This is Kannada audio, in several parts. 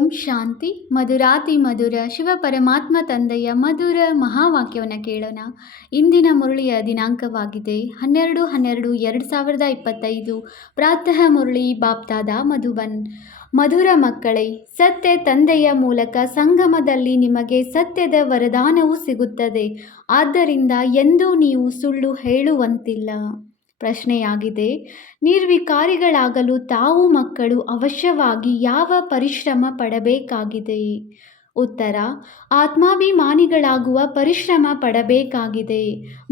ಓಂ ಶಾಂತಿ. ಮಧುರಾತಿ ಮಧುರ ಶಿವ ಪರಮಾತ್ಮ ತಂದೆಯ ಮಧುರ ಮಹಾವಾಕ್ಯವನ್ನು ಕೇಳೋಣ. ಇಂದಿನ ಮುರಳಿಯ ದಿನಾಂಕವಾಗಿದೆ. ಹನ್ನೆರಡು ಹನ್ನೆರಡು ಎರಡು ಸಾವಿರದ ಇಪ್ಪತ್ತೈದು. ಪ್ರಾತಃ ಮುರಳಿ ಬಾಪ್ತಾದ ಮಧುಬನ್. ಮಧುರ ಮಕ್ಕಳೇ, ಸತ್ಯ ತಂದೆಯ ಮೂಲಕ ಸಂಗಮದಲ್ಲಿ ನಿಮಗೆ ಸತ್ಯದ ವರದಾನವೂ ಸಿಗುತ್ತದೆ. ಆದ್ದರಿಂದ ಎಂದೂ ನೀವು ಸುಳ್ಳು ಹೇಳುವಂತಿಲ್ಲ. ಪ್ರಶ್ನೆಯಾಗಿದೆ. ನಿರ್ವಿಕಾರಿಗಳಾಗಲು ತಾವು ಮಕ್ಕಳು ಅವಶ್ಯವಾಗಿ ಯಾವ ಪರಿಶ್ರಮ ಪಡಬೇಕಾಗಿದೆ? ಉತ್ತರ, ಆತ್ಮಾಭಿಮಾನಿಗಳಾಗುವ ಪರಿಶ್ರಮ ಪಡಬೇಕಾಗಿದೆ.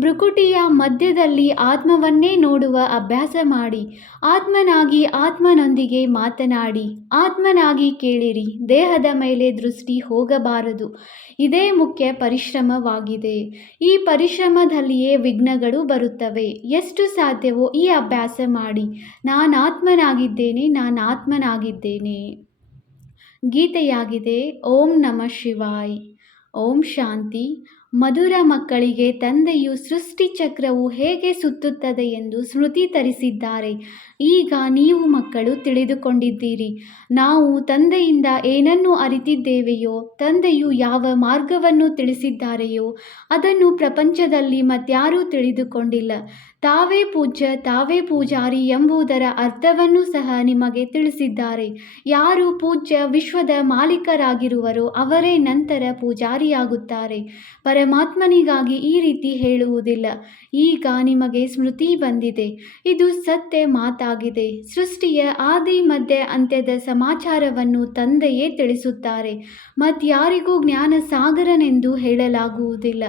ಭ್ರುಕುಟಿಯ ಮಧ್ಯದಲ್ಲಿ ಆತ್ಮವನ್ನೇ ನೋಡುವ ಅಭ್ಯಾಸ ಮಾಡಿ, ಆತ್ಮನಾಗಿ ಆತ್ಮನೊಂದಿಗೆ ಮಾತನಾಡಿ, ಆತ್ಮನಾಗಿ ಕೇಳಿರಿ, ದೇಹದ ಮೇಲೆ ದೃಷ್ಟಿ ಹೋಗಬಾರದು, ಇದೇ ಮುಖ್ಯ ಪರಿಶ್ರಮವಾಗಿದೆ. ಈ ಪರಿಶ್ರಮದಲ್ಲಿಯೇ ವಿಘ್ನಗಳು ಬರುತ್ತವೆ. ಎಷ್ಟು ಸಾಧ್ಯವೋ ಈ ಅಭ್ಯಾಸ ಮಾಡಿ, ನಾನಾತ್ಮನಾಗಿದ್ದೇನೆ ನಾನಾತ್ಮನಾಗಿದ್ದೇನೆ. ಗೀತೆಯಾಗಿದೆ ಓಂ ನಮಃ ಶಿವಾಯ್. ಓಂ ಶಾಂತಿ ಮಧುರ ಮಕ್ಕಳಿಗೆ ತಂದೆಯು ಸೃಷ್ಟಿ ಚಕ್ರವು ಹೇಗೆ ಸುತ್ತುತ್ತದೆ ಎಂದು ಸ್ಮೃತಿ ತರಿಸಿದ್ದಾರೆ. ಈಗ ನೀವು ಮಕ್ಕಳು ತಿಳಿದುಕೊಂಡಿದ್ದೀರಿ. ನಾವು ತಂದೆಯಿಂದ ಏನನ್ನು ಅರಿತಿದ್ದೇವೆಯೋ, ತಂದೆಯು ಯಾವ ಮಾರ್ಗವನ್ನು ತಿಳಿಸಿದ್ದಾರೆಯೋ, ಅದನ್ನು ಪ್ರಪಂಚದಲ್ಲಿ ಮತ್ಯಾರೂ ತಿಳಿದುಕೊಂಡಿಲ್ಲ. ತಾವೇ ಪೂಜ್ಯ, ತಾವೇ ಪೂಜಾರಿ ಎಂಬುದರ ಅರ್ಥವನ್ನು ಸಹ ನಿಮಗೆ ತಿಳಿಸಿದ್ದಾರೆ. ಯಾರು ಪೂಜ್ಯ ವಿಶ್ವದ ಮಾಲೀಕರಾಗಿರುವರೋ ಅವರೇ ನಂತರ ಪೂಜಾರಿಯಾಗುತ್ತಾರೆ. ಪರಮಾತ್ಮನಿಗಾಗಿ ಈ ರೀತಿ ಹೇಳುವುದಿಲ್ಲ. ಈಗ ನಿಮಗೆ ಸ್ಮೃತಿ ಬಂದಿದೆ. ಇದು ಸತ್ಯ ಮಾತಾಗಿದೆ. ಸೃಷ್ಟಿಯ ಆದಿ, ಮಧ್ಯ, ಅಂತ್ಯದ ಸಮಾಚಾರವನ್ನು ತಂದೆಯೇ ತಿಳಿಸುತ್ತಾರೆ. ಮತ್ಯಾರಿಗೂ ಜ್ಞಾನ ಸಾಗರನೆಂದು ಹೇಳಲಾಗುವುದಿಲ್ಲ.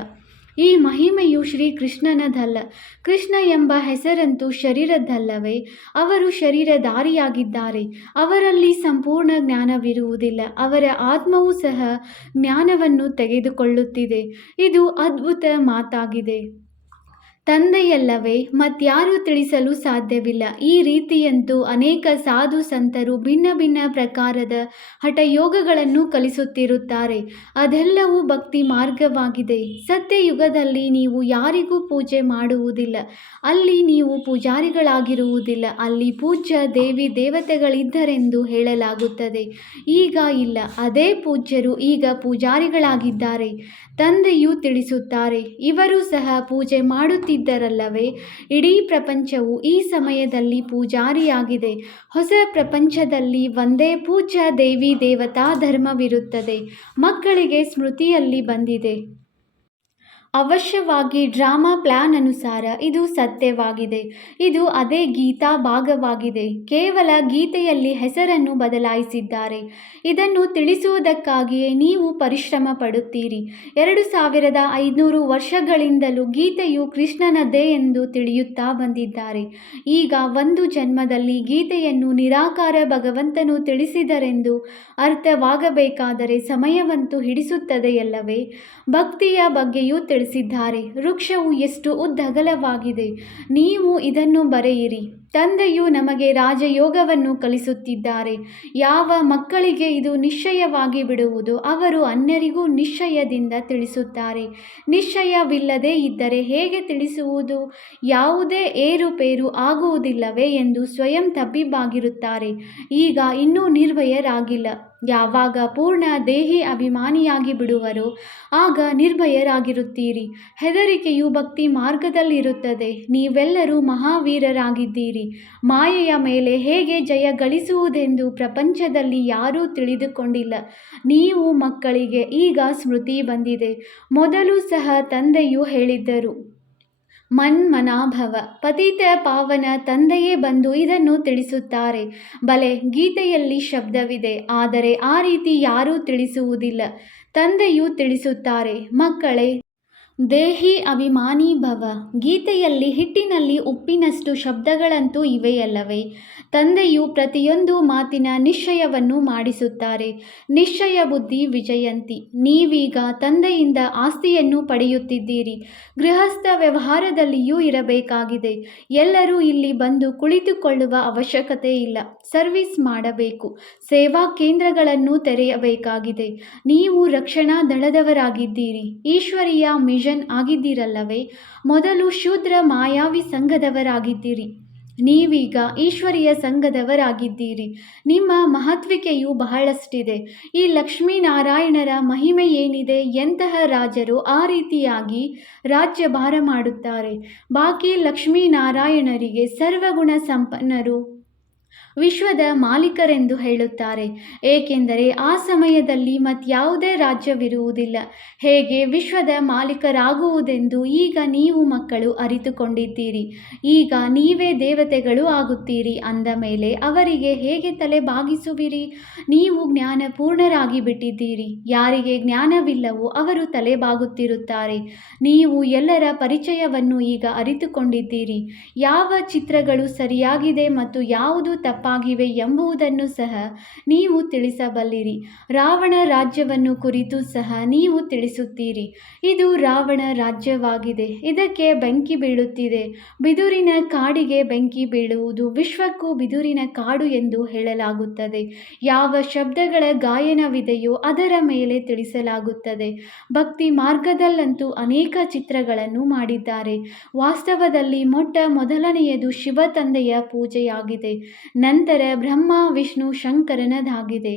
ಈ ಮಹಿಮೆಯು ಶ್ರೀ ಕೃಷ್ಣನದಲ್ಲ ಕೃಷ್ಣ ಎಂಬ ಹೆಸರಂತೂ ಶರೀರದ್ದಲ್ಲವೇ ಅವರು ಶರೀರಧಾರಿಯಾಗಿದ್ದಾರೆ. ಅವರಲ್ಲಿ ಸಂಪೂರ್ಣ ಜ್ಞಾನವಿರುವುದಿಲ್ಲ. ಅವರ ಆತ್ಮವೂ ಸಹ ಜ್ಞಾನವನ್ನು ತೆಗೆದುಕೊಳ್ಳುತ್ತಿದೆ. ಇದು ಅದ್ಭುತ ಮಾತಾಗಿದೆ. ತಂದೆಯಲ್ಲವೇ ಮತ್ಯಾರು ತಿಳಿಸಲು ಸಾಧ್ಯವಿಲ್ಲ. ಈ ರೀತಿಯಂತೂ ಅನೇಕ ಸಾಧು ಸಂತರು ಭಿನ್ನ ಭಿನ್ನ ಪ್ರಕಾರದ ಹಠಯೋಗಗಳನ್ನು ಕಲಿಸುತ್ತಿರುತ್ತಾರೆ. ಅದೆಲ್ಲವೂ ಭಕ್ತಿ ಮಾರ್ಗವಾಗಿದೆ. ಸತ್ಯಯುಗದಲ್ಲಿ ನೀವು ಯಾರಿಗೂ ಪೂಜೆ ಮಾಡುವುದಿಲ್ಲ. ಅಲ್ಲಿ ನೀವು ಪೂಜಾರಿಗಳಾಗಿರುವುದಿಲ್ಲ. ಅಲ್ಲಿ ಪೂಜ್ಯ ದೇವಿ ದೇವತೆಗಳಿದ್ದರೆಂದು ಹೇಳಲಾಗುತ್ತದೆ. ಈಗ ಇಲ್ಲ. ಅದೇ ಪೂಜ್ಯರು ಈಗ ಪೂಜಾರಿಗಳಾಗಿದ್ದಾರೆ. ತಂದೆಯು ತಿಳಿಸುತ್ತಾರೆ, ಇವರು ಸಹ ಪೂಜೆ ಮಾಡುತ್ತಿದ್ದರಲ್ಲವೇ? ಇಡೀ ಪ್ರಪಂಚವು ಈ ಸಮಯದಲ್ಲಿ ಪೂಜಾರಿಯಾಗಿದೆ. ಹೊಸ ಪ್ರಪಂಚದಲ್ಲಿ ಒಂದೇ ಪೂಜ್ಯ ದೇವಿ ದೇವತಾ ಧರ್ಮವಿರುತ್ತದೆ. ಮಕ್ಕಳಿಗೆ ಸ್ಮೃತಿಯಲ್ಲಿ ಬಂದಿದೆ. ಅವಶ್ಯವಾಗಿ ಡ್ರಾಮಾ ಪ್ಲಾನ್ ಅನುಸಾರ ಇದು ಸತ್ಯವಾಗಿದೆ. ಇದು ಅದೇ ಗೀತಾ ಭಾಗವಾಗಿದೆ. ಕೇವಲ ಗೀತೆಯಲ್ಲಿ ಹೆಸರನ್ನು ಬದಲಾಯಿಸಿದ್ದಾರೆ. ಇದನ್ನು ತಿಳಿಸುವುದಕ್ಕಾಗಿಯೇ ನೀವು ಪರಿಶ್ರಮ ಪಡುತ್ತೀರಿ. ಎರಡು ಸಾವಿರದ ಐದುನೂರು ವರ್ಷಗಳಿಂದಲೂ ಗೀತೆಯು ಕೃಷ್ಣನದೇ ಎಂದು ತಿಳಿಯುತ್ತಾ ಬಂದಿದ್ದಾರೆ. ಈಗ ಒಂದು ಜನ್ಮದಲ್ಲಿ ಗೀತೆಯನ್ನು ನಿರಾಕಾರ ಭಗವಂತನು ತಿಳಿಸಿದರೆಂದು ಅರ್ಥವಾಗಬೇಕಾದರೆ ಸಮಯವಂತೂ ಹಿಡಿಸುತ್ತದೆಯಲ್ಲವೇ? ಭಕ್ತಿಯ ಬಗ್ಗೆಯೂ ತಿಳಿಸಿದ್ದಾರೆ. ವೃಕ್ಷವು ಎಷ್ಟು ಉದ್ದಗಲವಾಗಿದೆ. ನೀವು ಇದನ್ನು ಬರೆಯಿರಿ. ತಂದೆಯು ನಮಗೆ ರಾಜಯೋಗವನ್ನು ಕಲಿಸುತ್ತಿದ್ದಾರೆ. ಯಾವ ಮಕ್ಕಳಿಗೆ ಇದು ನಿಶ್ಚಯವಾಗಿ ಬಿಡುವುದು, ಅವರು ಅನ್ಯರಿಗೂ ನಿಶ್ಚಯದಿಂದ ತಿಳಿಸುತ್ತಾರೆ. ನಿಶ್ಚಯವಿಲ್ಲದೆ ಇದ್ದರೆ ಹೇಗೆ ತಿಳಿಸುವುದು? ಯಾವುದೇ ಏರುಪೇರು ಆಗುವುದಿಲ್ಲವೇ ಎಂದು ಸ್ವಯಂ ತಬ್ಬಿಬ್ಬಾಗಿರುತ್ತಾರೆ. ಈಗ ಇನ್ನೂ ನಿರ್ಭಯರಾಗಿಲ್ಲ. ಯಾವಾಗ ಪೂರ್ಣ ದೇಹಿ ಅಭಿಮಾನಿಯಾಗಿ ಬಿಡುವರೋ ಆಗ ನಿರ್ಭಯರಾಗಿರುತ್ತೀರಿ. ಹೆದರಿಕೆಯು ಭಕ್ತಿ ಮಾರ್ಗದಲ್ಲಿರುತ್ತದೆ. ನೀವೆಲ್ಲರೂ ಮಹಾವೀರರಾಗಿದ್ದೀರಿ. ಮಾಯೆಯ ಮೇಲೆ ಹೇಗೆ ಜಯ ಗಳಿಸುವುದೆಂದು ಪ್ರಪಂಚದಲ್ಲಿ ಯಾರೂ ತಿಳಿದುಕೊಂಡಿಲ್ಲ. ನೀವು ಮಕ್ಕಳಿಗೆ ಈಗ ಸ್ಮೃತಿ ಬಂದಿದೆ. ಮೊದಲು ಸಹ ತಂದೆಯು ಹೇಳಿದ್ದರು. ಮನ್ಮನಾಭವ. ಪತಿತ ಪಾವನ ತಂದೆಯೇ ಬಂದು ಇದನ್ನು ತಿಳಿಸುತ್ತಾರೆ. ಬಲೆ, ಗೀತೆಯಲ್ಲಿ ಶಬ್ದವಿದೆ. ಆದರೆ ಆ ರೀತಿ ಯಾರೂ ತಿಳಿಸುವುದಿಲ್ಲ. ತಂದೆಯು ತಿಳಿಸುತ್ತಾರೆ, ಮಕ್ಕಳೇ ದೇಹಿ ಅಭಿಮಾನಿ ಭವ. ಗೀತೆಯಲ್ಲಿ ಹಿಟ್ಟಿನಲ್ಲಿ ಉಪ್ಪಿನಷ್ಟು ಶಬ್ದಗಳಂತೂ ಇವೆಯಲ್ಲವೇ? ತಂದೆಯು ಪ್ರತಿಯೊಂದು ಮಾತಿನ ನಿಶ್ಚಯವನ್ನು ಮಾಡಿಸುತ್ತಾರೆ. ನಿಶ್ಚಯ ಬುದ್ಧಿ ವಿಜಯಂತಿ. ನೀವೀಗ ತಂದೆಯಿಂದ ಆಸ್ತಿಯನ್ನು ಪಡೆಯುತ್ತಿದ್ದೀರಿ. ಗೃಹಸ್ಥ ವ್ಯವಹಾರದಲ್ಲಿಯೂ ಇರಬೇಕಾಗಿದೆ. ಎಲ್ಲರೂ ಇಲ್ಲಿ ಬಂದು ಕುಳಿತುಕೊಳ್ಳುವ ಅವಶ್ಯಕತೆ ಇಲ್ಲ. ಸರ್ವಿಸ್ ಮಾಡಬೇಕು. ಸೇವಾ ಕೇಂದ್ರಗಳನ್ನು ತೆರೆಯಬೇಕಾಗಿದೆ. ನೀವು ರಕ್ಷಣಾ ದಳದವರಾಗಿದ್ದೀರಿ. ಈಶ್ವರೀಯ ಮಿಷನ್ ಆಗಿದ್ದೀರಲ್ಲವೇ? ಮೊದಲು ಶೂದ್ರ ಮಾಯಾವಿ ಸಂಘದವರಾಗಿದ್ದೀರಿ. ನೀವೀಗ ಈಶ್ವರೀಯ ಸಂಘದವರಾಗಿದ್ದೀರಿ. ನಿಮ್ಮ ಮಹತ್ವಿಕೆಯು ಬಹಳಷ್ಟಿದೆ. ಈ ಲಕ್ಷ್ಮೀನಾರಾಯಣರ ಮಹಿಮೆ ಏನಿದೆ ಎಂತಹ ರಾಜರು ಆ ರೀತಿಯಾಗಿ ರಾಜ್ಯ ಭಾರ ಮಾಡುತ್ತಾರೆ? ಬಾಕಿ ಲಕ್ಷ್ಮೀನಾರಾಯಣರಿಗೆ ಸರ್ವಗುಣ ಸಂಪನ್ನರು ವಿಶ್ವದ ಮಾಲೀಕರೆಂದು ಹೇಳುತ್ತಾರೆ. ಏಕೆಂದರೆ ಆ ಸಮಯದಲ್ಲಿ ಮತ್ಯಾವುದೇ ರಾಜ್ಯವಿರುವುದಿಲ್ಲ. ಹೇಗೆ ವಿಶ್ವದ ಮಾಲೀಕರಾಗುವುದೆಂದು ಈಗ ನೀವು ಮಕ್ಕಳು ಅರಿತುಕೊಂಡಿದ್ದೀರಿ. ಈಗ ನೀವೇ ದೇವತೆಗಳು ಆಗುತ್ತೀರಿ ಅಂದ ಮೇಲೆ ಅವರಿಗೆ ಹೇಗೆ ತಲೆ ಬಾಗಿಸುವಿರಿ? ನೀವು ಜ್ಞಾನಪೂರ್ಣರಾಗಿ ಬಿಟ್ಟಿದ್ದೀರಿ. ಯಾರಿಗೆ ಜ್ಞಾನವಿಲ್ಲವೋ ಅವರು ತಲೆ ಬಾಗುತ್ತಿರುತ್ತಾರೆ. ನೀವು ಎಲ್ಲರ ಪರಿಚಯವನ್ನು ಈಗ ಅರಿತುಕೊಂಡಿದ್ದೀರಿ. ಯಾವ ಚಿತ್ರಗಳು ಸರಿಯಾಗಿದೆ ಮತ್ತು ಯಾವುದು ತಪ್ಪಾಗಿವೆ ಎಂಬುದನ್ನು ಸಹ ನೀವು ತಿಳಿಸಬಲ್ಲಿರಿ. ರಾವಣ ರಾಜ್ಯವನ್ನು ಕುರಿತು ಸಹ ನೀವು ತಿಳಿಸುತ್ತೀರಿ. ಇದು ರಾವಣ ರಾಜ್ಯವಾಗಿದೆ. ಇದಕ್ಕೆ ಬೆಂಕಿ ಬೀಳುತ್ತಿದೆ. ಬಿದುರಿನ ಕಾಡಿಗೆ ಬೆಂಕಿ ಬೀಳುವುದು ವಿಶ್ವಕ್ಕೂ ಬಿದುರಿನ ಕಾಡು ಎಂದು ಹೇಳಲಾಗುತ್ತದೆ. ಯಾವ ಶಬ್ದಗಳ ಗಾಯನವಿದೆಯೋ ಅದರ ಮೇಲೆ ತಿಳಿಸಲಾಗುತ್ತದೆ. ಭಕ್ತಿ ಮಾರ್ಗದಲ್ಲಂತೂ ಅನೇಕ ಚಿತ್ರಗಳನ್ನು ಮಾಡಿದ್ದಾರೆ. ವಾಸ್ತವದಲ್ಲಿ ಮೊಟ್ಟ ಮೊದಲನೆಯದು ಶಿವ ತಂದೆಯ ಪೂಜೆಯಾಗಿದೆ ನಂತರ ಬ್ರಹ್ಮ ವಿಷ್ಣು ಶಂಕರನದಾಗಿದೆ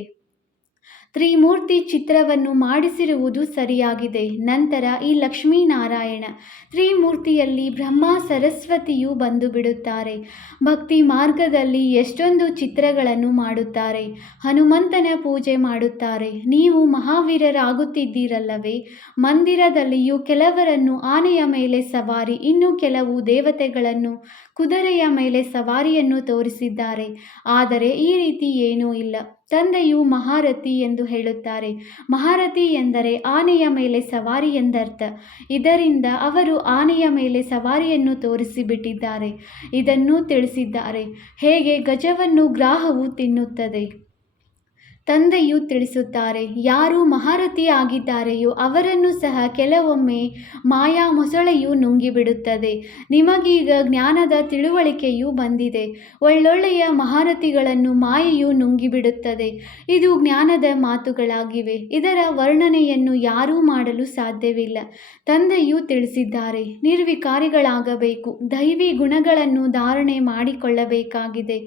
ತ್ರಿಮೂರ್ತಿ ಚಿತ್ರವನ್ನು ಮಾಡಿಸಿರುವುದು ಸರಿಯಾಗಿದೆ. ನಂತರ ಈ ಲಕ್ಷ್ಮೀನಾರಾಯಣ ತ್ರಿಮೂರ್ತಿಯಲ್ಲಿ ಬ್ರಹ್ಮ ಸರಸ್ವತಿಯು ಬಂದು ಬಿಡುತ್ತಾರೆ ಭಕ್ತಿ ಮಾರ್ಗದಲ್ಲಿ ಎಷ್ಟೊಂದು ಚಿತ್ರಗಳನ್ನು ಮಾಡುತ್ತಾರೆ. ಹನುಮಂತನ ಪೂಜೆ ಮಾಡುತ್ತಾರೆ. ನೀವು ಮಹಾವೀರರಾಗುತ್ತಿದ್ದೀರಲ್ಲವೇ? ಮಂದಿರದಲ್ಲಿಯೂ ಕೆಲವರನ್ನು ಆನೆಯ ಮೇಲೆ ಸವಾರಿ, ಇನ್ನು ಕೆಲವು ದೇವತೆಗಳನ್ನು ಕುದುರೆಯ ಮೇಲೆ ಸವಾರಿಯನ್ನು ತೋರಿಸಿದ್ದಾರೆ. ಆದರೆ ಈ ರೀತಿ ಏನೂ ಇಲ್ಲ. ತಂದೆಯು ಮಹಾರಥಿ ಎಂದು ಹೇಳುತ್ತಾರೆ. ಮಹಾರಥಿ ಎಂದರೆ ಆನೆಯ ಮೇಲೆ ಸವಾರಿ ಎಂದರ್ಥ. ಇದರಿಂದ ಅವರು ಆನೆಯ ಮೇಲೆ ಸವಾರಿಯನ್ನು ತೋರಿಸಿಬಿಟ್ಟಿದ್ದಾರೆ. ಇದನ್ನು ತಿಳಿಸಿದ್ದಾರೆ. ಹೇಗೆ ಗಜವನ್ನು ಗ್ರಾಹವು ತಿನ್ನುತ್ತದೆ. ತಂದೆಯು ತಿಳಿಸುತ್ತಾರೆ, ಯಾರು ಮಹಾರಥಿ ಆಗಿದ್ದಾರೆಯೋ ಅವರನ್ನು ಸಹ ಕೆಲವೊಮ್ಮೆ ಮಾಯಾ ಮೊಸಳೆಯು ನುಂಗಿಬಿಡುತ್ತದೆ. ನಿಮಗೀಗ ಜ್ಞಾನದ ತಿಳುವಳಿಕೆಯು ಬಂದಿದೆ. ಒಳ್ಳೊಳ್ಳೆಯ ಮಹಾರಥಿಗಳನ್ನು ಮಾಯೆಯು ನುಂಗಿಬಿಡುತ್ತದೆ. ಇದು ಜ್ಞಾನದ ಮಾತುಗಳಾಗಿವೆ. ಇದರ ವರ್ಣನೆಯನ್ನು ಯಾರೂ ಮಾಡಲು ಸಾಧ್ಯವಿಲ್ಲ. ತಂದೆಯು ತಿಳಿಸಿದ್ದಾರೆ, ನಿರ್ವಿಕಾರಿಗಳಾಗಬೇಕು, ದೈವಿ ಗುಣಗಳನ್ನು ಧಾರಣೆ ಮಾಡಿಕೊಳ್ಳಬೇಕಾಗಿದೆ.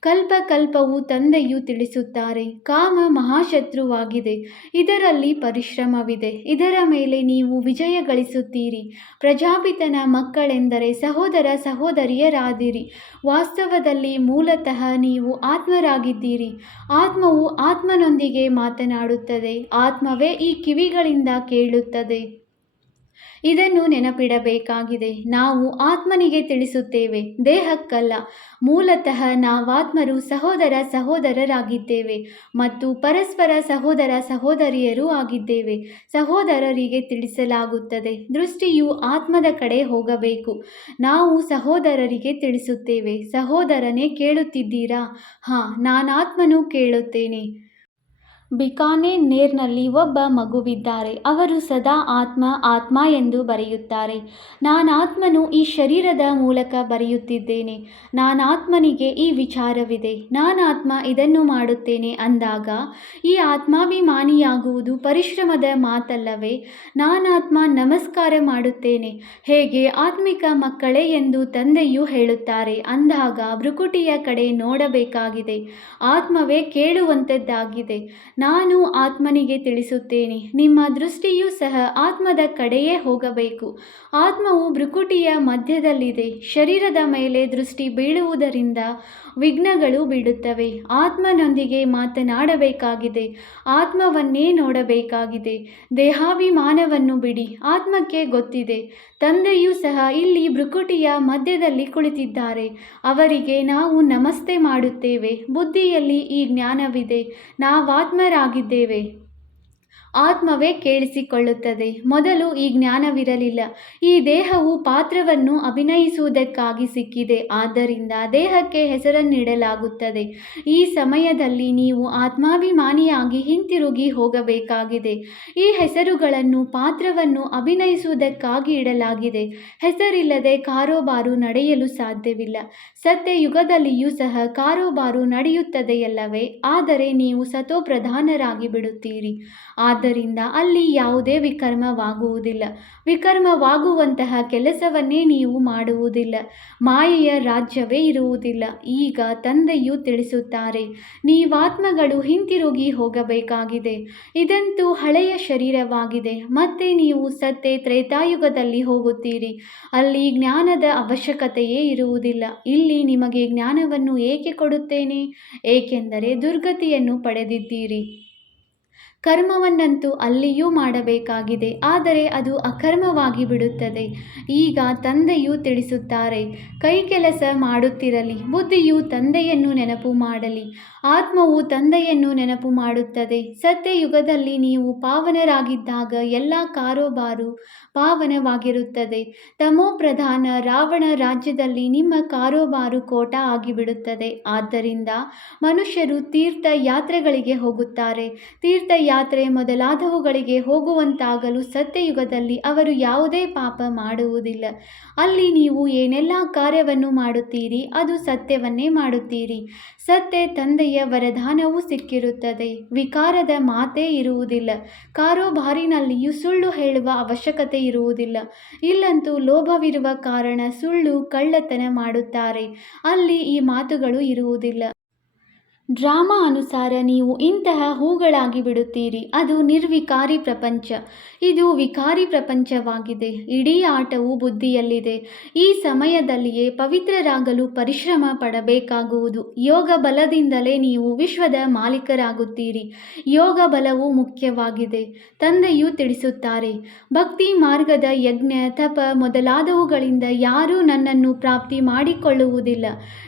ಕಲ್ಪ ಕಲ್ಪವು ತಂದೆಯು ತಿಳಿಸುತ್ತಾರೆ ಕಾಮ ಮಹಾಶತ್ರುವಾಗಿದೆ. ಇದರಲ್ಲಿ ಪರಿಶ್ರಮವಿದೆ. ಇದರ ಮೇಲೆ ನೀವು ವಿಜಯ ಗಳಿಸುತ್ತೀರಿ. ಪ್ರಜಾಪಿತನ ಮಕ್ಕಳೆಂದರೆ ಸಹೋದರ ಸಹೋದರಿಯರಾದಿರಿ. ವಾಸ್ತವದಲ್ಲಿ ಮೂಲತಃ ನೀವು ಆತ್ಮರಾಗಿದ್ದೀರಿ. ಆತ್ಮವು ಆತ್ಮನೊಂದಿಗೆ ಮಾತನಾಡುತ್ತದೆ. ಆತ್ಮವೇ ಈ ಕಿವಿಗಳಿಂದ ಕೇಳುತ್ತದೆ. ಇದನ್ನು ನೆನಪಿಡಬೇಕಾಗಿದೆ. ನಾವು ಆತ್ಮನಿಗೆ ತಿಳಿಸುತ್ತೇವೆ, ದೇಹಕ್ಕಲ್ಲ. ಮೂಲತಃ ನಾವಾತ್ಮರು ಸಹೋದರ ಸಹೋದರರಾಗಿದ್ದೇವೆ ಮತ್ತು ಪರಸ್ಪರ ಸಹೋದರ ಸಹೋದರಿಯರೂ ಆಗಿದ್ದೇವೆ. ಸಹೋದರರಿಗೆ ತಿಳಿಸಲಾಗುತ್ತದೆ, ದೃಷ್ಟಿಯು ಆತ್ಮದ ಕಡೆ ಹೋಗಬೇಕು. ನಾವು ಸಹೋದರರಿಗೆ ತಿಳಿಸುತ್ತೇವೆ, ಸಹೋದರನೇ ಕೇಳುತ್ತಿದ್ದೀರಾ? ಹಾಂ, ನಾನಾತ್ಮನು ಕೇಳುತ್ತೇನೆ. ಬಿಕಾನೇರ್ನಲ್ಲಿ ಒಬ್ಬ ಮಗುವಿದ್ದಾರೆ. ಅವರು ಸದಾ ಆತ್ಮ ಆತ್ಮ ಎಂದು ಬರೆಯುತ್ತಾರೆ. ನಾನಾತ್ಮನು ಈ ಶರೀರದ ಮೂಲಕ ಬರೆಯುತ್ತಿದ್ದೇನೆ. ನಾನಾತ್ಮನಿಗೆ ಈ ವಿಚಾರವಿದೆ. ನಾನಾತ್ಮ ಇದನ್ನು ಮಾಡುತ್ತೇನೆ ಅಂದಾಗ, ಈ ಆತ್ಮಾಭಿಮಾನಿಯಾಗುವುದು ಪರಿಶ್ರಮದ ಮಾತಲ್ಲವೇ? ನಾನಾತ್ಮ ನಮಸ್ಕಾರ ಮಾಡುತ್ತೇನೆ. ಹೇಗೆ? ಆತ್ಮಿಕ ಮಕ್ಕಳೇ ಎಂದು ತಂದೆಯು ಹೇಳುತ್ತಾರೆ. ಅಂದಾಗ ಭ್ರುಕುಟಿಯ ಕಡೆ ನೋಡಬೇಕಾಗಿದೆ. ಆತ್ಮವೇ ಕೇಳುವಂಥದ್ದಾಗಿದೆ ನಾನು ಆತ್ಮನಿಗೆ ತಿಳಿಸುತ್ತೇನೆ. ನಿಮ್ಮ ದೃಷ್ಟಿಯೂ ಸಹ ಆತ್ಮದ ಕಡೆಯೇ ಹೋಗಬೇಕು. ಆತ್ಮವು ಭ್ರುಕುಟಿಯ ಮಧ್ಯದಲ್ಲಿದೆ. ಶರೀರದ ಮೇಲೆ ದೃಷ್ಟಿ ಬೀಳುವುದರಿಂದ ವಿಘ್ನಗಳು ಬೀಳುತ್ತವೆ. ಆತ್ಮನೊಂದಿಗೆ ಮಾತನಾಡಬೇಕಾಗಿದೆ. ಆತ್ಮವನ್ನೇ ನೋಡಬೇಕಾಗಿದೆ. ದೇಹಾಭಿಮಾನವನ್ನು ಬಿಡಿ. ಆತ್ಮಕ್ಕೆ ಗೊತ್ತಿದೆ. ತಂದೆಯೂ ಸಹ ಇಲ್ಲಿ ಭ್ರುಕುಟಿಯ ಮಧ್ಯದಲ್ಲಿ ಕುಳಿತಿದ್ದಾರೆ. ಅವರಿಗೆ ನಾವು ನಮಸ್ತೆ ಮಾಡುತ್ತೇವೆ. ಬುದ್ಧಿಯಲ್ಲಿ ಈ ಜ್ಞಾನವಿದೆ. ನಾವಾತ್ಮರಾಗಿದ್ದೇವೆ ಆತ್ಮವೇ ಕೇಳಿಸಿಕೊಳ್ಳುತ್ತದೆ. ಮೊದಲು ಈ ಜ್ಞಾನವಿರಲಿಲ್ಲ. ಈ ದೇಹವು ಪಾತ್ರವನ್ನು ಅಭಿನಯಿಸುವುದಕ್ಕಾಗಿ ಸಿಕ್ಕಿದೆ. ಆದ್ದರಿಂದ ದೇಹಕ್ಕೆ ಹೆಸರನ್ನಿಡಲಾಗುತ್ತದೆ. ಈ ಸಮಯದಲ್ಲಿ ನೀವು ಆತ್ಮಾಭಿಮಾನಿಯಾಗಿ ಹಿಂತಿರುಗಿ ಹೋಗಬೇಕಾಗಿದೆ. ಈ ಹೆಸರುಗಳನ್ನು ಪಾತ್ರವನ್ನು ಅಭಿನಯಿಸುವುದಕ್ಕಾಗಿ ಇಡಲಾಗಿದೆ. ಹೆಸರಿಲ್ಲದೆ ಕಾರೋಬಾರು ನಡೆಯಲು ಸಾಧ್ಯವಿಲ್ಲ. ಸತ್ಯ ಯುಗದಲ್ಲಿಯೂ ಸಹ ಕಾರೋಬಾರು ನಡೆಯುತ್ತದೆಯಲ್ಲವೇ? ಆದರೆ ನೀವು ಸತೋಪ್ರಧಾನರಾಗಿ ಬಿಡುತ್ತೀರಿ. ಆದ್ದರಿಂದ ಅಲ್ಲಿ ಯಾವುದೇ ವಿಕರ್ಮವಾಗುವುದಿಲ್ಲ. ವಿಕರ್ಮವಾಗುವಂತಹ ಕೆಲಸವನ್ನೇ ನೀವು ಮಾಡುವುದಿಲ್ಲ. ಮಾಯೆಯ ರಾಜ್ಯವೇ ಇರುವುದಿಲ್ಲ. ಈಗ ತಂದೆಯು ತಿಳಿಸುತ್ತಾರೆ, ನೀವಾತ್ಮಗಳು ಹಿಂತಿರುಗಿ ಹೋಗಬೇಕಾಗಿದೆ. ಇದಂತೂ ಹಳೆಯ ಶರೀರವಾಗಿದೆ. ಮತ್ತೆ ನೀವು ಸತ್ತೆ ತ್ರೇತಾಯುಗದಲ್ಲಿ ಹೋಗುತ್ತೀರಿ. ಅಲ್ಲಿ ಜ್ಞಾನದ ಅವಶ್ಯಕತೆಯೇ ಇರುವುದಿಲ್ಲ. ಇಲ್ಲಿ ನಿಮಗೆ ಜ್ಞಾನವನ್ನು ಏಕೆ ಕೊಡುತ್ತೇನೆ? ಏಕೆಂದರೆ ದುರ್ಗತಿಯನ್ನು ಪಡೆದಿದ್ದೀರಿ. ಕರ್ಮವನ್ನಂತೂ ಅಲ್ಲಿಯೂ ಮಾಡಬೇಕಾಗಿದೆ, ಆದರೆ ಅದು ಅಕರ್ಮವಾಗಿ ಬಿಡುತ್ತದೆ. ಈಗ ತಂದೆಯು ತಿಳಿಸುತ್ತಾರೆ, ಕೈ ಕೆಲಸ ಮಾಡುತ್ತಿರಲಿ, ಬುದ್ಧಿಯು ತಂದೆಯನ್ನು ನೆನಪು ಮಾಡಲಿ, ಆತ್ಮವು ತಂದೆಯನ್ನು ನೆನಪು ಮಾಡುತ್ತದೆ. ಸತ್ಯಯುಗದಲ್ಲಿ ನೀವು ಪಾವನರಾಗಿದ್ದಾಗ ಎಲ್ಲ ಕಾರೋಬಾರು ಪಾವನವಾಗಿರುತ್ತದೆ. ತಮೋ ಪ್ರಧಾನ ರಾವಣ ರಾಜ್ಯದಲ್ಲಿ ನಿಮ್ಮ ಕಾರೋಬಾರು ಕೋಟ ಆಗಿಬಿಡುತ್ತದೆ. ಆದ್ದರಿಂದ ಮನುಷ್ಯರು ತೀರ್ಥ ಯಾತ್ರೆಗಳಿಗೆ ಹೋಗುತ್ತಾರೆ. ತೀರ್ಥಯಾತ್ರೆ ಮೊದಲಾದವುಗಳಿಗೆ ಹೋಗುವಂತಾಗಲು ಸತ್ಯಯುಗದಲ್ಲಿ ಅವರು ಯಾವುದೇ ಪಾಪ ಮಾಡುವುದಿಲ್ಲ. ಅಲ್ಲಿ ನೀವು ಏನೆಲ್ಲ ಕಾರ್ಯವನ್ನು ಮಾಡುತ್ತೀರಿ, ಅದು ಸತ್ಯವನ್ನೇ ಮಾಡುತ್ತೀರಿ. ಸತ್ಯ ತಂದೆಯ ವರದಾನವೂ ಸಿಕ್ಕಿರುತ್ತದೆ. ವಿಕಾರದ ಮಾತೇ ಇರುವುದಿಲ್ಲ. ಕಾರೋಬಾರಿನಲ್ಲಿಯೂ ಸುಳ್ಳು ಹೇಳುವ ಅವಶ್ಯಕತೆ ಇರುವುದಿಲ್ಲ. ಇಲ್ಲಂತೂ ಲೋಭವಿರುವ ಕಾರಣ ಸುಳ್ಳು ಕಳ್ಳತನ ಮಾಡುತ್ತಾರೆ. ಅಲ್ಲಿ ಈ ಮಾತುಗಳು ಇರುವುದಿಲ್ಲ. ಡ್ರಾಮಾ ಅನುಸಾರ ನೀವು ಇಂತಹ ಹೂಗಳಾಗಿ ಬಿಡುತ್ತೀರಿ. ಅದು ನಿರ್ವಿಕಾರಿ ಪ್ರಪಂಚ. ಇದು ವಿಕಾರಿ ಪ್ರಪಂಚವಾಗಿದೆ. ಇಡೀ ಆಟವು ಬುದ್ಧಿಯಲ್ಲಿದೆ. ಈ ಸಮಯದಲ್ಲಿಯೇ ಪವಿತ್ರರಾಗಲು ಪರಿಶ್ರಮ ಪಡಬೇಕಾಗುವುದು. ಯೋಗ ಬಲದಿಂದಲೇ ನೀವು ವಿಶ್ವದ ಮಾಲೀಕರಾಗುತ್ತೀರಿ. ಯೋಗ ಬಲವು ಮುಖ್ಯವಾಗಿದೆ. ತಂದೆಯು ತಿಳಿಸುತ್ತಾರೆ, ಭಕ್ತಿ ಮಾರ್ಗದ ಯಜ್ಞ, ತಪ ಮೊದಲಾದವುಗಳಿಂದ ಯಾರೂ ನನ್ನನ್ನು ಪ್ರಾಪ್ತಿ ಮಾಡಿಕೊಳ್ಳುವುದಿಲ್ಲ.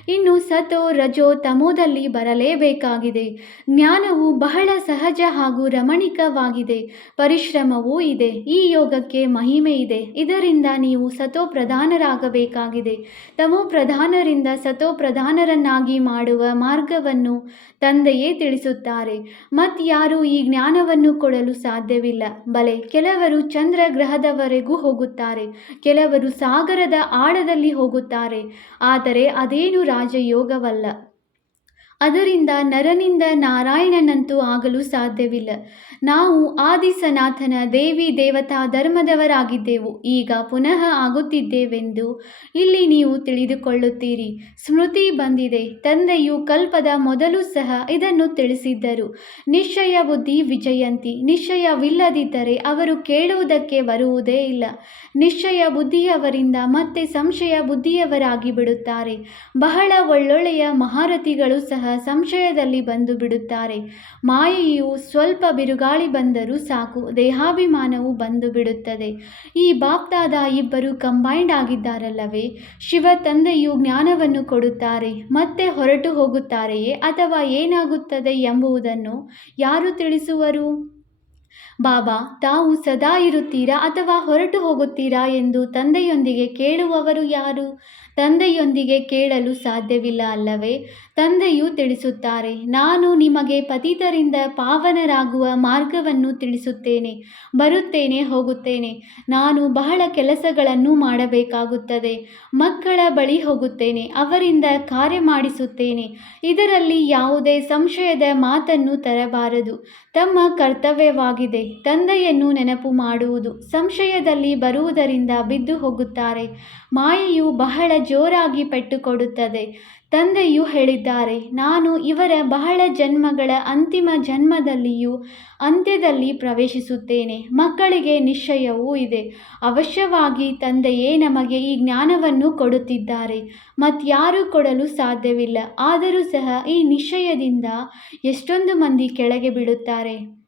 ಇನ್ನು ಸತೋ ರಜೋ ತಮೋದಲ್ಲಿ ಬರಲೇಬೇಕಾಗಿದೆ ಜ್ಞಾನವು ಬಹಳ ಸಹಜ ಹಾಗೂ ರಮಣೀಕವಾಗಿದೆ. ಪರಿಶ್ರಮವೂ ಇದೆ. ಈ ಯೋಗಕ್ಕೆ ಮಹಿಮೆ ಇದೆ. ಇದರಿಂದ ನೀವು ಸತೋ ಪ್ರಧಾನರಾಗಬೇಕಾಗಿದೆ ತಮೋ ಪ್ರಧಾನರಿಂದ ಸತೋ ಪ್ರಧಾನರನ್ನಾಗಿ ಮಾಡುವ ಮಾರ್ಗವನ್ನು ತಂದೆಯೇ ತಿಳಿಸುತ್ತಾರೆ. ಮತ್ಯಾರೂ ಈ ಜ್ಞಾನವನ್ನು ಕೊಡಲು ಸಾಧ್ಯವಿಲ್ಲ. ಬಲೆ, ಕೆಲವರು ಚಂದ್ರ ಗ್ರಹದವರೆಗೂ ಹೋಗುತ್ತಾರೆ. ಕೆಲವರು ಸಾಗರದ ಆಳದಲ್ಲಿ ಹೋಗುತ್ತಾರೆ. ಆದರೆ ಅದೇನು ರಾಜಯೋಗವಲ್ಲ. ಅದರಿಂದ ನರನಿಂದ ನಾರಾಯಣನಂತೂ ಆಗಲು ಸಾಧ್ಯವಿಲ್ಲ. ನಾವು ಆದಿ ಸನಾತನ ದೇವಿ ದೇವತಾ ಧರ್ಮದವರಾಗಿದ್ದೆವು. ಈಗ ಪುನಃ ಆಗುತ್ತಿದ್ದೇವೆಂದು ಇಲ್ಲಿ ನೀವು ತಿಳಿದುಕೊಳ್ಳುತ್ತೀರಿ. ಸ್ಮೃತಿ ಬಂದಿದೆ. ತಂದೆಯು ಕಲ್ಪದ ಮೊದಲು ಸಹ ಇದನ್ನು ತಿಳಿಸಿದ್ದರು. ನಿಶ್ಚಯ ಬುದ್ಧಿ ವಿಜಯಂತಿ. ನಿಶ್ಚಯವಿಲ್ಲದಿದ್ದರೆ ಅವರು ಕೇಳುವುದಕ್ಕೆ ಬರುವುದೇ ಇಲ್ಲ. ನಿಶ್ಚಯ ಬುದ್ಧಿಯವರಿಂದ ಮತ್ತೆ ಸಂಶಯ ಬುದ್ಧಿಯವರಾಗಿ ಬಿಡುತ್ತಾರೆ. ಬಹಳ ಒಳ್ಳೊಳ್ಳೆಯ ಮಹಾರಥಿಗಳು ಸಹ ಸಂಶಯದಲ್ಲಿ ಬಂದು ಬಿಡುತ್ತಾರೆ. ಮಾಯೆಯು ಸ್ವಲ್ಪ ಬಿರುಗಾಳಿ ಬಂದರೂ ಸಾಕು, ದೇಹಾಭಿಮಾನವು ಬಂದು ಬಿಡುತ್ತದೆ. ಈ ಬಾಪ್ದಾದ ಇಬ್ಬರು ಕಂಬೈಂಡ್ ಆಗಿದ್ದಾರಲ್ಲವೇ? ಶಿವ ತಂದೆಯು ಜ್ಞಾನವನ್ನು ಕೊಡುತ್ತಾರೆ, ಮತ್ತೆ ಹೊರಟು ಹೋಗುತ್ತಾರೆಯೇ ಅಥವಾ ಏನಾಗುತ್ತದೆ ಎಂಬುದನ್ನು ಯಾರು ತಿಳಿಸುವರು? ಬಾಬಾ, ತಾವು ಸದಾ ಇರುತ್ತೀರಾ ಅಥವಾ ಹೊರಟು ಹೋಗುತ್ತೀರಾ ಎಂದು ತಂದೆಯೊಂದಿಗೆ ಕೇಳುವವರು ಯಾರು? ತಂದೆಯೊಂದಿಗೆ ಕೇಳಲು ಸಾಧ್ಯವಿಲ್ಲ ಅಲ್ಲವೇ? ತಂದೆಯು ತಿಳಿಸುತ್ತಾರೆ, ನಾನು ನಿಮಗೆ ಪತಿತರಿಂದ ಪಾವನರಾಗುವ ಮಾರ್ಗವನ್ನು ತಿಳಿಸುತ್ತೇನೆ, ಬರುತ್ತೇನೆ, ಹೋಗುತ್ತೇನೆ. ನಾನು ಬಹಳ ಕೆಲಸಗಳನ್ನು ಮಾಡಬೇಕಾಗುತ್ತದೆ. ಮಕ್ಕಳ ಬಳಿ ಹೋಗುತ್ತೇನೆ, ಅವರಿಂದ ಕಾರ್ಯ ಮಾಡಿಸುತ್ತೇನೆ. ಇದರಲ್ಲಿ ಯಾವುದೇ ಸಂಶಯದ ಮಾತನ್ನು ತರಬಾರದು. ತಮ್ಮ ಕರ್ತವ್ಯವಾಗಿದೆ. ತಂದೆಯನ್ನು ನೆನಪು ಮಾಡುವುದು. ಸಂಶಯದಲ್ಲಿ ಬರುವುದರಿಂದ ಬಿದ್ದು ಹೋಗುತ್ತಾರೆ. ಮಾಯೆಯು ಬಹಳ ಜೋರಾಗಿ ಪೆಟ್ಟುಕೊಡುತ್ತದೆ. ತಂದೆಯು ಹೇಳಿದ್ದಾರೆ, ನಾನು ಇವರ ಬಹಳ ಜನ್ಮಗಳ ಅಂತಿಮ ಜನ್ಮದಲ್ಲಿಯೂ ಅಂತ್ಯದಲ್ಲಿ ಪ್ರವೇಶಿಸುತ್ತೇನೆ. ಮಕ್ಕಳಿಗೆ ನಿಶ್ಚಯವೂ ಇದೆ. ಅವಶ್ಯವಾಗಿ ತಂದೆಯೇ ನಮಗೆ ಈ ಜ್ಞಾನವನ್ನು ಕೊಡುತ್ತಿದ್ದಾರೆ. ಮತ್ಯಾರೂ ಕೊಡಲು ಸಾಧ್ಯವಿಲ್ಲ. ಆದರೂ ಸಹ ಈ ನಿಶ್ಚಯದಿಂದ ಎಷ್ಟೊಂದು ಮಂದಿ ಕೆಳಗೆ ಬೀಳುತ್ತಾರೆ.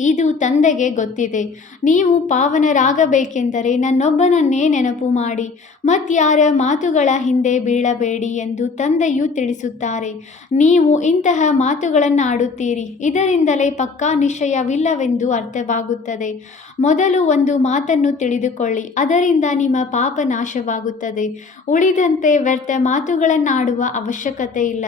ಇದು ತಂದೆಗೆ ಗೊತ್ತಿದೆ. ನೀವು ಪಾವನರಾಗಬೇಕೆಂದರೆ ನನ್ನೊಬ್ಬನನ್ನೇ ನೆನಪು ಮಾಡಿ. ಮತ್ಯಾರ ಮಾತುಗಳ ಹಿಂದೆ ಬೀಳಬೇಡಿ ಎಂದು ತಂದೆಯು ತಿಳಿಸುತ್ತಾರೆ. ನೀವು ಇಂತಹ ಮಾತುಗಳನ್ನು ಆಡುತ್ತೀರಿ ಇದರಿಂದಲೇ ಪಕ್ಕಾ ನಿಶ್ಚಯವಿಲ್ಲವೆಂದು ಅರ್ಥವಾಗುತ್ತದೆ. ಮೊದಲು ಒಂದು ಮಾತನ್ನು ತಿಳಿದುಕೊಳ್ಳಿ. ಅದರಿಂದ ನಿಮ್ಮ ಪಾಪ ನಾಶವಾಗುತ್ತದೆ. ಉಳಿದಂತೆ ವ್ಯರ್ಥ ಮಾತುಗಳನ್ನಾಡುವ ಅವಶ್ಯಕತೆ ಇಲ್ಲ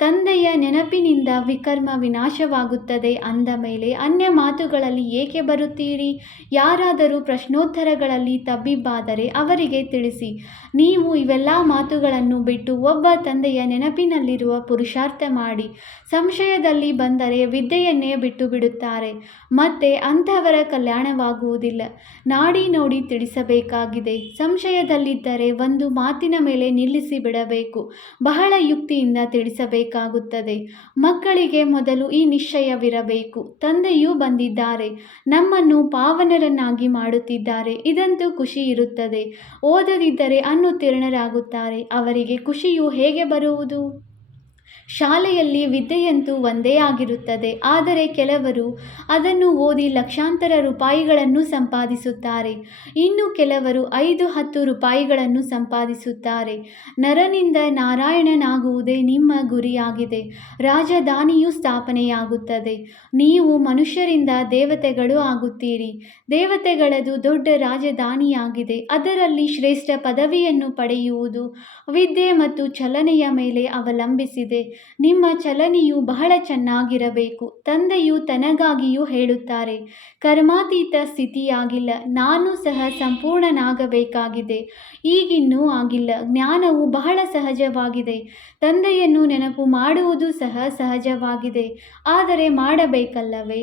ತಂದೆಯ ನೆನಪಿನಿಂದ ವಿಕರ್ಮ ವಿನಾಶವಾಗುತ್ತದೆ ಅಂದ ಮೇಲೆ ಅನ್ಯ ಮಾತುಗಳಲ್ಲಿ ಏಕೆ ಬರುತ್ತೀರಿ? ಯಾರಾದರೂ ಪ್ರಶ್ನೋತ್ತರಗಳಲ್ಲಿ ತಬ್ಬಿಬ್ಬಾದರೆ ಅವರಿಗೆ ತಿಳಿಸಿ. ನೀವು ಇವೆಲ್ಲ ಮಾತುಗಳನ್ನು ಬಿಟ್ಟು ಒಬ್ಬ ತಂದೆಯ ನೆನಪಿನಲ್ಲಿರುವ ಪುರುಷಾರ್ಥ ಮಾಡಿ. ಸಂಶಯದಲ್ಲಿ ಬಂದರೆ ವಿದ್ಯೆಯನ್ನೇ ಬಿಟ್ಟು ಬಿಡುತ್ತಾರೆ. ಮತ್ತೆ ಅಂಥವರ ಕಲ್ಯಾಣವಾಗುವುದಿಲ್ಲ. ನಾಡಿ ನೋಡಿ ತಿಳಿಸಬೇಕಾಗಿದೆ. ಸಂಶಯದಲ್ಲಿದ್ದರೆ ಒಂದು ಮಾತಿನ ಮೇಲೆ ನಿಲ್ಲಿಸಿ ಬಿಡಬೇಕು. ಬಹಳ ಯುಕ್ತಿಯಿಂದ ತಿಳಿಸಬೇಕಾಗುತ್ತದೆ ಮಕ್ಕಳಿಗೆ ಮೊದಲು ಈ ನಿಶ್ಚಯವಿರಬೇಕು. ತಂದೆಯೂ ಬಂದಿದ್ದಾರೆ. ನಮ್ಮನ್ನು ಪಾವನರನ್ನಾಗಿ ಮಾಡುತ್ತಿದ್ದಾರೆ. ಇದಂತೂ ಖುಷಿ ಇರುತ್ತದೆ. ಓದದಿದ್ದರೆ ಅನುತ್ತೀರ್ಣರಾಗುತ್ತಾರೆ ಅವರಿಗೆ ಖುಷಿಯು ಹೇಗೆ ಬರುವುದು? ಶಾಲೆಯಲ್ಲಿ ವಿದ್ಯೆಯಂತೂ ಒಂದೇ ಆಗಿರುತ್ತದೆ. ಆದರೆ ಕೆಲವರು ಅದನ್ನು ಓದಿ ಲಕ್ಷಾಂತರ ರೂಪಾಯಿಗಳನ್ನು ಸಂಪಾದಿಸುತ್ತಾರೆ. ಇನ್ನು ಕೆಲವರು ಐದು, ಹತ್ತು ರೂಪಾಯಿಗಳನ್ನು ಸಂಪಾದಿಸುತ್ತಾರೆ. ನರನಿಂದ ನಾರಾಯಣನಾಗುವುದೇ ನಿಮ್ಮ ಗುರಿಯಾಗಿದೆ. ರಾಜಧಾನಿಯು ಸ್ಥಾಪನೆಯಾಗುತ್ತದೆ. ನೀವು ಮನುಷ್ಯರಿಂದ ದೇವತೆಗಳು ಆಗುತ್ತೀರಿ. ದೇವತೆಗಳದು ದೊಡ್ಡ ರಾಜಧಾನಿಯಾಗಿದೆ. ಅದರಲ್ಲಿ ಶ್ರೇಷ್ಠ ಪದವಿಯನ್ನು ಪಡೆಯುವುದು ವಿದ್ಯೆ ಮತ್ತು ಚಲನೆಯ ಮೇಲೆ ಅವಲಂಬಿಸಿದೆ. ನಿಮ್ಮ ಚಲನೆಯು ಬಹಳ ಚೆನ್ನಾಗಿರಬೇಕು. ತಂದೆಯು ತನಗಾಗಿಯೂ ಹೇಳುತ್ತಾರೆ, ಕರ್ಮಾತೀತ ಸ್ಥಿತಿಯಾಗಿಲ್ಲ, ನಾನು ಸಹ ಸಂಪೂರ್ಣನಾಗಬೇಕಾಗಿದೆ. ಈಗಿನ್ನೂ ಆಗಿಲ್ಲ, ಜ್ಞಾನವು ಬಹಳ ಸಹಜವಾಗಿದೆ. ತಂದೆಯನ್ನು ನೆನಪು ಮಾಡುವುದು ಸಹ ಸಹಜವಾಗಿದೆ. ಆದರೆ ಮಾಡಬೇಕಲ್ಲವೇ?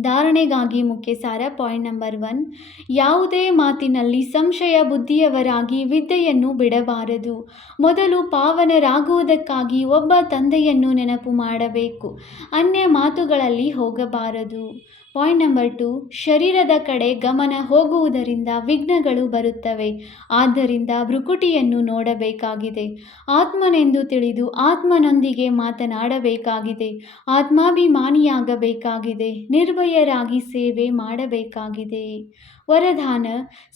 ಧಾರಣೆಗಾಗಿ ಮುಖ್ಯ ಸಾರ ಪಾಯಿಂಟ್ ನಂಬರ್ ಒನ್, ಯಾವುದೇ ಮಾತಿನಲ್ಲಿ ಸಂಶಯ ಬುದ್ಧಿಯವರಾಗಿ ವಿದ್ಯೆಯನ್ನು ಬಿಡಬಾರದು. ಮೊದಲು ಪಾವನರಾಗುವುದಕ್ಕಾಗಿ ಒಬ್ಬ ತಂದೆಯನ್ನು ನೆನಪು ಮಾಡಬೇಕು. ಅನ್ಯ ಮಾತುಗಳಲ್ಲಿ ಹೋಗಬಾರದು. ಪಾಯಿಂಟ್ ನಂಬರ್ ಟು, ಶರೀರದ ಕಡೆ ಗಮನ ಹೋಗುವುದರಿಂದ ವಿಘ್ನಗಳು ಬರುತ್ತವೆ. ಆದ್ದರಿಂದ ಭ್ರುಕುಟಿಯನ್ನು ನೋಡಬೇಕಾಗಿದೆ. ಆತ್ಮನೆಂದು ತಿಳಿದು ಆತ್ಮನೊಂದಿಗೆ ಮಾತನಾಡಬೇಕಾಗಿದೆ. ಆತ್ಮಾಭಿಮಾನಿಯಾಗಬೇಕಾಗಿದೆ. ನಿರ್ಭಯರಾಗಿ ಸೇವೆ ಮಾಡಬೇಕಾಗಿದೆ. ವರದಾನ,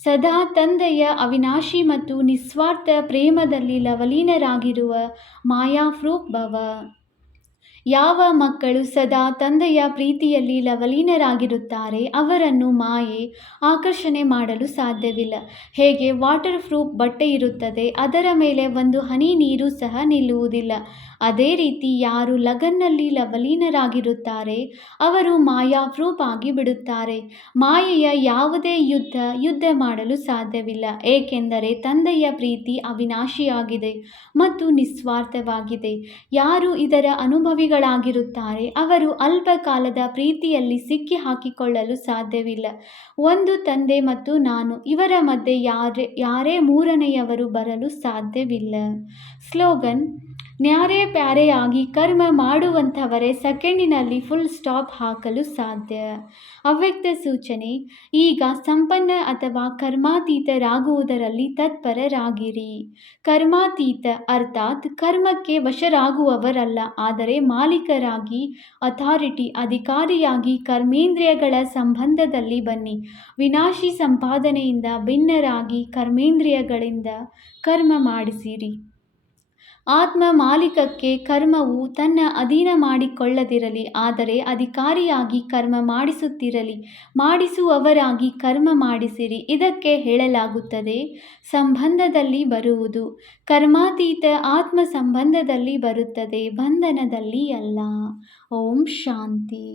ಸದಾ ತಂದೆಯ ಅವಿನಾಶಿ ಮತ್ತು ನಿಸ್ವಾರ್ಥ ಪ್ರೇಮದಲ್ಲಿ ಲವಲೀನರಾಗಿರುವ ಮಾಯಾಫ್ರೂಪ್ ಭವ ಯಾವ ಮಕ್ಕಳು ಸದಾ ತಂದೆಯ ಪ್ರೀತಿಯಲ್ಲಿ ಲವಲೀನರಾಗಿರುತ್ತಾರೆ, ಅವರನ್ನು ಮಾಯೆ ಆಕರ್ಷಣೆ ಮಾಡಲು ಸಾಧ್ಯವಿಲ್ಲ. ಹೇಗೆ ವಾಟರ್ ಪ್ರೂಫ್ ಬಟ್ಟೆ ಇರುತ್ತದೆ ಅದರ ಮೇಲೆ ಒಂದು ಹನಿ ನೀರು ಸಹ ನಿಲ್ಲುವುದಿಲ್ಲ. ಅದೇ ರೀತಿ ಯಾರು ಲಗನ್ನಲ್ಲಿ ಲವಲೀನರಾಗಿರುತ್ತಾರೆ, ಅವರು ಮಾಯಾಪ್ರೂಪ್ ಆಗಿ ಬಿಡುತ್ತಾರೆ. ಮಾಯೆಯ ಯಾವುದೇ ಯುದ್ಧ ಯುದ್ಧ ಮಾಡಲು ಸಾಧ್ಯವಿಲ್ಲ, ಏಕೆಂದರೆ ತಂದೆಯ ಪ್ರೀತಿ ಅವಿನಾಶಿಯಾಗಿದೆ ಮತ್ತು ನಿಸ್ವಾರ್ಥವಾಗಿದೆ. ಯಾರು ಇದರ ಅನುಭವಿಗಳಾಗಿರುತ್ತಾರೆ, ಅವರು ಅಲ್ಪ ಕಾಲದ ಪ್ರೀತಿಯಲ್ಲಿ ಸಿಕ್ಕಿ ಹಾಕಿಕೊಳ್ಳಲು ಸಾಧ್ಯವಿಲ್ಲ. ಒಂದು ತಂದೆ ಮತ್ತು ನಾನು, ಇವರ ಮಧ್ಯೆ ಯಾರೇ ಯಾರೇ ಮೂರನೆಯವರು ಬರಲು ಸಾಧ್ಯವಿಲ್ಲ. ಸ್ಲೋಗನ್ ನ್ಯಾರೆ ಪ್ಯಾರೆಯಾಗಿ ಕರ್ಮ ಮಾಡುವಂಥವರೇ ಸೆಕೆಂಡಿನಲ್ಲಿ ಫುಲ್ ಸ್ಟಾಪ್ ಹಾಕಲು ಸಾಧ್ಯ. ಅವ್ಯಕ್ತ ಸೂಚನೆ, ಈಗ ಸಂಪನ್ನ ಅಥವಾ ಕರ್ಮಾತೀತರಾಗುವುದರಲ್ಲಿ ತತ್ಪರರಾಗಿರಿ. ಕರ್ಮಾತೀತ ಅರ್ಥಾತ್ ಕರ್ಮಕ್ಕೆ ವಶರಾಗುವವರಲ್ಲ, ಆದರೆ ಮಾಲೀಕರಾಗಿ ಅಥಾರಿಟಿ ಅಧಿಕಾರಿಯಾಗಿ ಕರ್ಮೇಂದ್ರಿಯಗಳ ಸಂಬಂಧದಲ್ಲಿ ಬನ್ನಿ. ವಿನಾಶಿ ಸಂಪಾದನೆಯಿಂದ ಭಿನ್ನರಾಗಿ ಕರ್ಮೇಂದ್ರಿಯಗಳಿಂದ ಕರ್ಮ ಮಾಡಿಸಿರಿ. ಆತ್ಮ ಮಾಲೀಕಕ್ಕೆ ಕರ್ಮವು ತನ್ನ ಅಧೀನ ಮಾಡಿಕೊಳ್ಳದಿರಲಿ, ಆದರೆ ಅಧಿಕಾರಿಯಾಗಿ ಕರ್ಮ ಮಾಡಿಸುತ್ತಿರಲಿ, ಮಾಡಿಸುವವರಾಗಿ ಕರ್ಮ ಮಾಡಿಸಿರಿ, ಇದಕ್ಕೆ ಹೇಳಲಾಗುತ್ತದೆ, ಸಂಬಂಧದಲ್ಲಿ ಬರುವುದು. ಕರ್ಮಾತೀತ ಆತ್ಮ ಸಂಬಂಧದಲ್ಲಿ ಬರುತ್ತದೆ, ಬಂಧನದಲ್ಲಿ ಅಲ್ಲ. ಓಂ ಶಾಂತಿ.